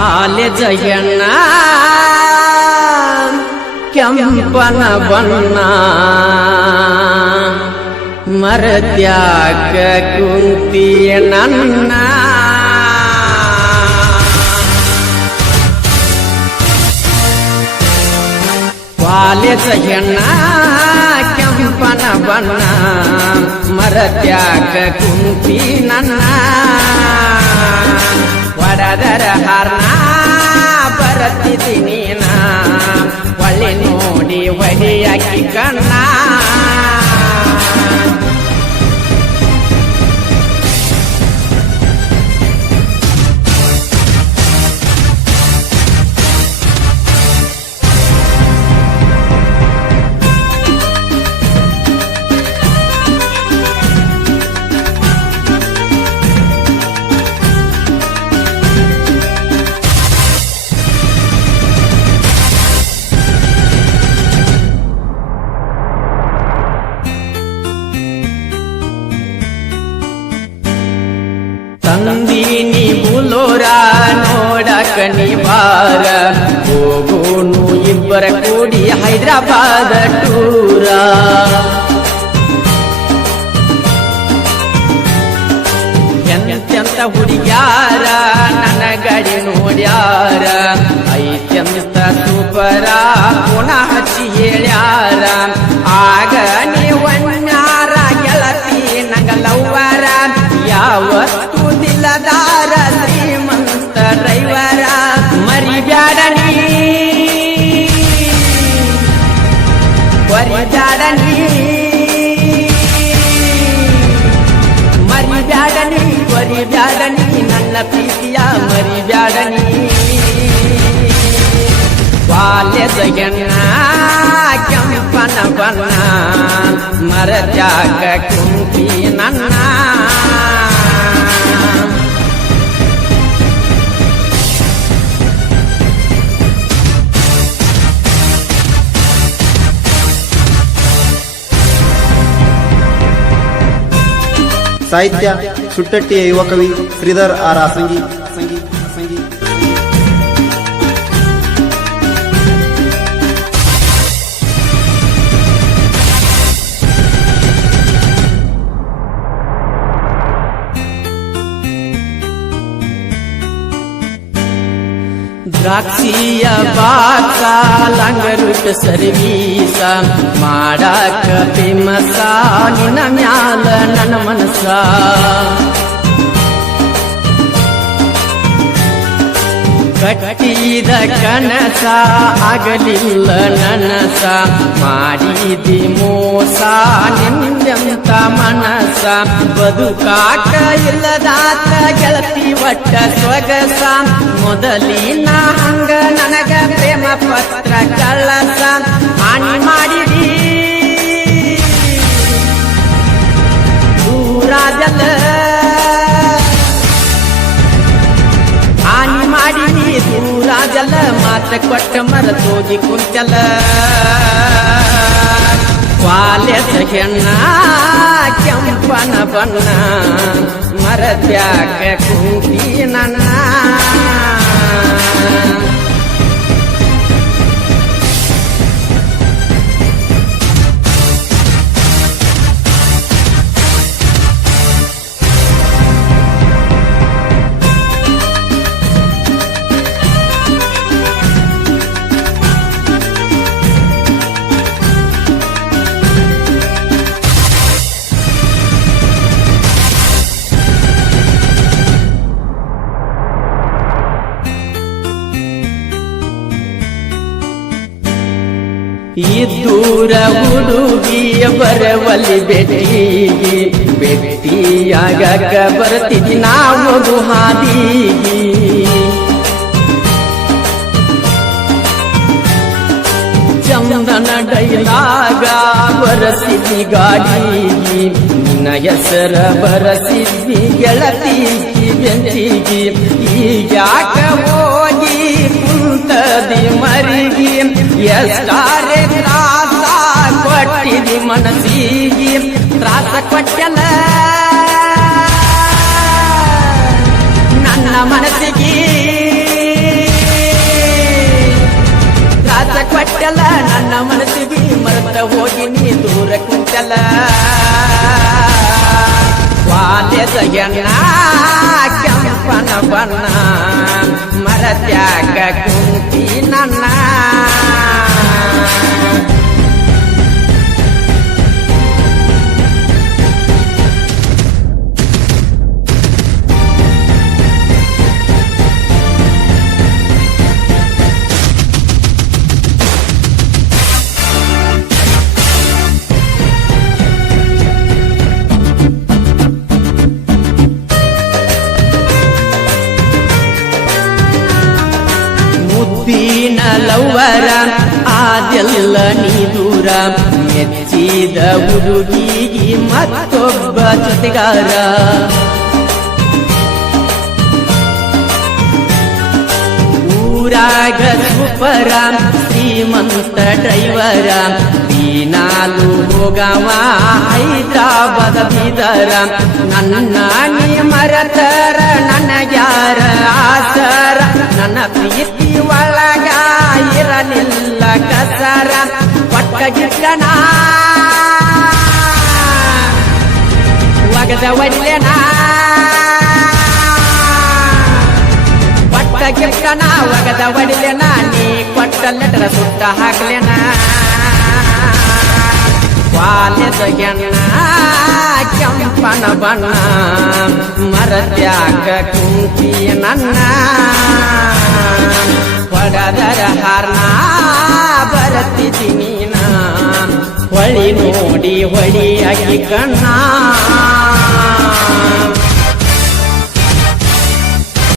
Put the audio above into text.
College ಹೆಣ್ಣ ಕೆಂಪನ ಬಣ್ಣ ಮರತ್ಯಾಕ ಕುಂತಿ ನನ್ನ ಕಾಲೇಜ ಹೆಣ್ಣ ಕೆಂಪನ ಬಣ್ಣ ಮರತ್ಯಾಕ ಕುಂತಿ ನನ್ನ ಒಡದರ ಹರ್ನ ಬರತ್ತಿದ್ದೀನಿ ನಾ ಒಳ್ಳೆ ನೋಡಿ ಒಡಿಯಾಕಿ ಕಣ್ಣ ತಂದೀನಿ ಬುಲೋರ ನೋಡಕ ನಿವಾರ ಹೋಗೋನು ಇಬ್ಬರ ಕೂಡಿ ಹೈದರಾಬಾದ ಟೂರ ಎಂತೆಂತ ಹುಡುಗ್ಯಾರ ನನ್ನ ಗಡಿ ನೋಡ್ಯಾರ ಐತ್ಯಂತ ಸೂಪರ ಪುನಃ ಹಚ್ಚಿ ಹೇಳ್ಯಾರ ಆಗ ನೀವನ್ಯಾರ ಗೆಳತಿ ನಂಗಲವ್ವರ ಯಾವತ್ತು ದಿಲದಾರ ಶ್ರೀಮಂತ ಡ್ರೈವರ ಮರಿಬ್ಯಾಡನಿ ಮರಿಬ್ಯಾಡನಿ ಮರಿಬ್ಯಾಡನಿ ಮರಿಬ್ಯಾಡನಿ ನನ್ನ ಪ್ರೀತಿಯ ಮರಿಬ್ಯಾಡನಿ ಕಾಲೇಜ ಹೆಣ್ಣ ಕೆಂಪನ ಬಣ್ಣ ಮರತ್ಯಾಕ ಕುಂತಿ ನನ್ನ ಸಾಹಿತ್ಯ ಸುಟ್ಟಟ್ಟಿಯ ಯುವ ಕವಿ ಶ್ರೀಧರ್ ಆರ್ ಆಸಂಗಿ. ದ್ರಾಕ್ಷಿಯ ಬಾಕ ಲಂಗರುಟ ಸರ್ವೀಸ ಮಾಡಾಕ ಫೇಮಸ ನಿನ್ನ ಮ್ಯಾಲ ನನ್ನ ಮನಸ ಕಟ್ಟಿದ ಕನಸ ಆಗಲಿಲ್ಲ ನನಸ ಮಾಡಿದಿ ಮೋಸ ನಿಂದೆಂತ ಮನಸ ಬದುಕಾಕ ಇಲ್ಲದಾತ ಗೆಳತಿ ಒಟ್ಟ ಸೊಗಸ ಮೊದಲಿನ ಹಂಗ ನನಗ ಪ್ರೇಮ ಪತ್ರ ಕಳ್ಳಸ ಹಾನಿ ಮಾಡಿದಿ ದೂರಾದಲ್ಲ ಹಾನಿ ಮಾಡಿದಿ ದೂರಾದಲ್ಲ ಮಾತ ಕೊಟ್ಟ ಮರತೋಗಿ ಕುಂತಲ್ಲ ಕಾಲೇಜ ಹೆಣ್ಣ ಕೆಂಪನ ಬಣ್ಣ ಮರತ್ಯಾಕ ಕುಂತಿ ನನ್ನ ಇದ್ದೂರ ಹುಡುಗಿಯ ಬರವಲ್ಲಿ ಭೇಟಿಯಾಗಕ ಬರ್ತಿದ್ದಿ ನಾವು ಹಾದಿಗಿ ಚಂದನ ಡೈಲಾಗ ಬರಸಿದ್ದಿ ಗಾಡಿಗಿ ನಿನ್ನ ಹೆಸರ ಬರಸಿದ್ದಿ ಗೆಳತಿಗಿ ಬೆಂಚಿಗಿ ಈಗ್ಯಾಕ ಹೋಗಿ ಕುಂತದಿ ಮರಿಗಿ ಎಷ್ಟಾರೆ ತ್ರಾಸ ಕೊಟ್ಟಿದಿ ಮನಸ್ಸಿಗೆ ತ್ರಾಸ ಕೊಟ್ಟಲ ನನ್ನ ಮನಸ್ಸಿಗೆ ಕೊಟ್ಟೆಲ್ಲ ನನ್ನ ಮನಸ್ಸಿಗೆ ಮರೆತ ಹೋಗಿ ನೀ ದೂರ ಕುಂತೆಲ್ಲ ವಾಲ್ಯದ ಎಣ್ಣ ಕೆಂಪನ ಬಣ್ಣ ಮರತ್ಯಾಗ ಕುಂತಿ ನನ್ನ ಮುದ್ದಿನ ಲವ್ವರ ಆದೆಲ್ಲ ನೀ ದೂರ ಮೆಚ್ಚಿದ ಹುಡುಗಿಗಿ ಮತ್ತೊಬ್ಬ ಜೊತೆಗಾರ ಊರಾಗ ಸೂಪರ ಶ್ರೀಮಂತ ಡ್ರೈವರ ದಿನಾಲು ಹೋಗವ ಹೈದರಾಬಾದ ಬೀದರ ನನ್ನ ನೀ ಮರತರ ನನಗ್ಯಾರ ಆಸರ ನನ್ನ ಪ್ರೀತಿ ಒಳಗ ಇರಲಿಲ್ಲ ಕಸರ ಒಟ್ಟ ಗಿಟ್ಟನ ಒಗದ ಒಡ್ಲೆನ ಒಟ್ಟ ಗಿಟ್ಟನ ಒಗದ ಒಡ್ಲೆನ ನೀ ಕೊಟ್ಟ ಲೆಟರ ಸುಟ್ಟ ಹಾಕ್ಲೆನ ವಾಲ್ಯದ ಎಣ್ಣ ಕೆಂಪನ ಬಣ್ಣ ಮರತ್ಯಾಗ ಕುಂತಿ ನನ್ನ ಹೊಡದರ ಹಾರ್ನ ಬರತಿದ್ದೀನಿ ಹೊಳಿ ನೋಡಿ ಹೊಳಿ ಅಕ್ಕಿ ಕಣ್ಣ